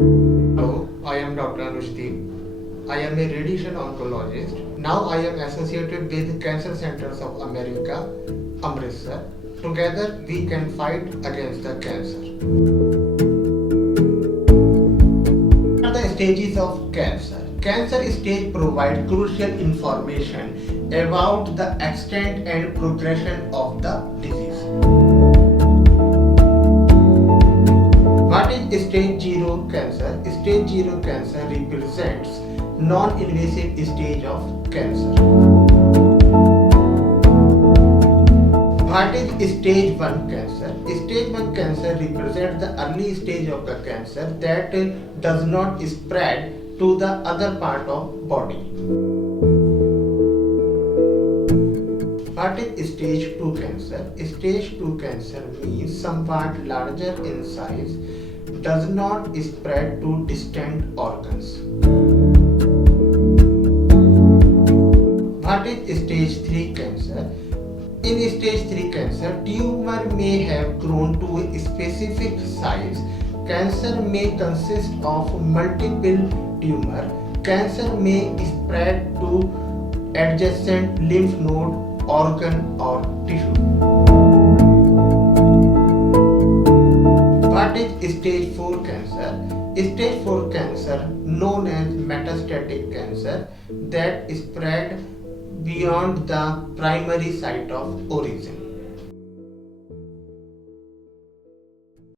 Hello, I am Dr. Anushdeep. I am a radiation oncologist. Now I am associated with Cancer Centers of America, Amritsar. Together we can fight against the cancer. What are the stages of cancer? Cancer stage provide crucial information about the extent and progression of the disease. What is stage 0 cancer? Stage 0 cancer represents non-invasive stage of cancer. What is stage 1 cancer? Stage 1 cancer represents the early stage of the cancer that does not spread to the other part of body. What is stage 2 cancer? Stage 2 cancer means somewhat larger in size, does not spread to distant organs. What is stage 3 cancer? In stage 3 cancer, tumor may have grown to a specific size. Cancer may consist of multiple tumors. Cancer may spread to adjacent lymph node, organ or tissue. What is stage 4 cancer? Stage 4 cancer, known as metastatic cancer, that spread beyond the primary site of origin.